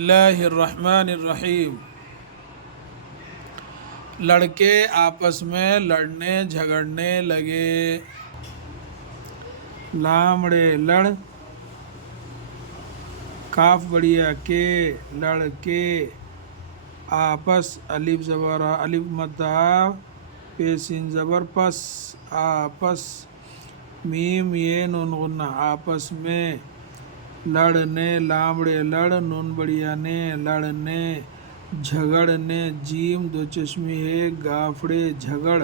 اللہ الرحمن الرحیم۔ لڑکے آپس میں لڑنے جھگڑنے لگے۔ لامڑے لڑ کاف بڑیا کے لڑکے آپس الف زبر الف مدہ پیسین زبر پس آپس میم یہ نون غنہ آپس میں لڑنے لامڑے لڑ نون بڑیا نے لڑنے جھگڑنے جیم دو چشمی ہے گافڑے جھگڑ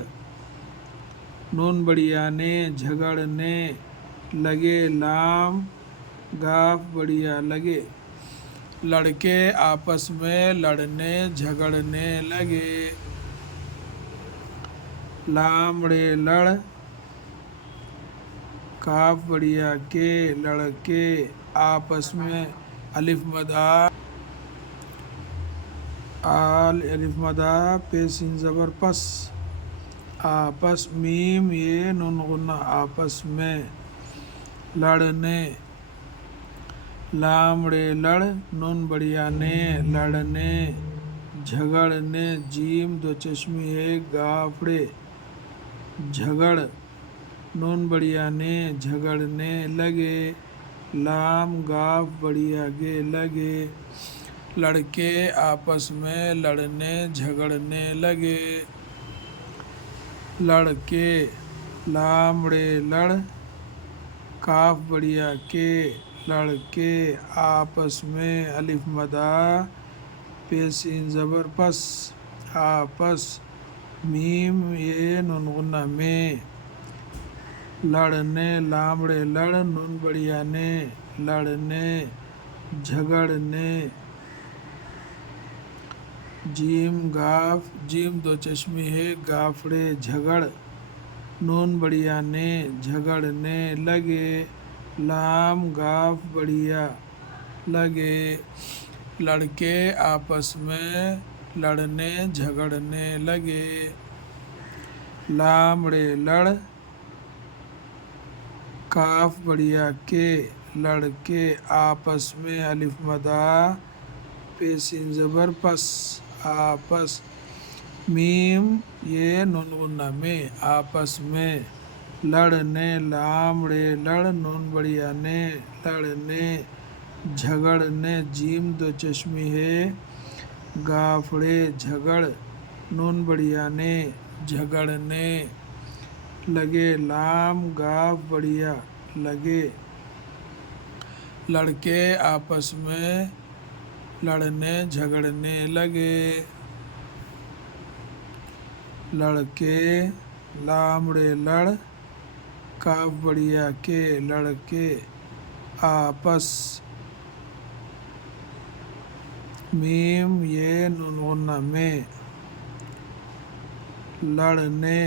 نون بڑیا نے جھگڑنے لگے لام گاف بڑیا لگے۔ لڑکے آپس میں لڑنے جھگڑنے لگے۔ لامڑے لڑ کاف بڑیا کے لڑکے آپس میں الف مدہ الف مدہ پیسین زبر پس آپس میم یہ نون غنہ آپس میں لڑنے لامڑے لڑ نون بڑیا نے لڑنے جھگڑنے جیم دو چشمی ہے گافڑے جھگڑ نون بڑیا نے جھگڑنے لگے لام گاف بڑیا گے لگے۔ لڑکے آپس میں لڑنے جھگڑنے لگے۔ لڑکے لامڑے لڑ کاف بڑیا کے لڑکے آپس میں الف مدہ پیسین زبر پس آپس میم یہ نون غنہ میں لڑنے لامڑے لڑ نون بڑیا نے لڑنے جھگڑنے جیم گاف جیم دو چشمی ہے گافڑے جھگڑ نون بڑیا نے جھگڑنے لگے لام گاف بڑیا لگے۔ لڑکے آپس میں لڑنے جھگڑنے لگے۔ لامڑے لڑ کاف بڑیا کے لڑکے آپس میں الف مدہ پیسین زبر پس آپس میم یہ نون غنہ میں آپس میں لڑنے لامڑے لڑ نون بڑیا نے لڑنے جھگڑنے جیم دو چشمی ہے گافڑے جھگڑ نون بڑیا نے جھگڑنے لگے لام گاف بڑیا لگے۔ لڑکے آپس میں لڑنے جھگڑنے لگے۔ لڑکے لامڑے لڑ کاف بڑیا کے لڑکے آپس میم یہ نون غنہ میں لڑنے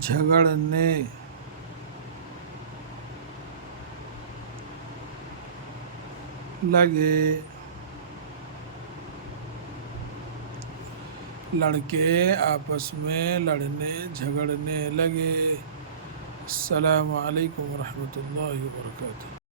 جھگڑنے لگے۔ لڑکے آپس میں لڑنے جھگڑنے لگے۔ السلام علیکم ورحمۃ اللہ وبرکاتہ۔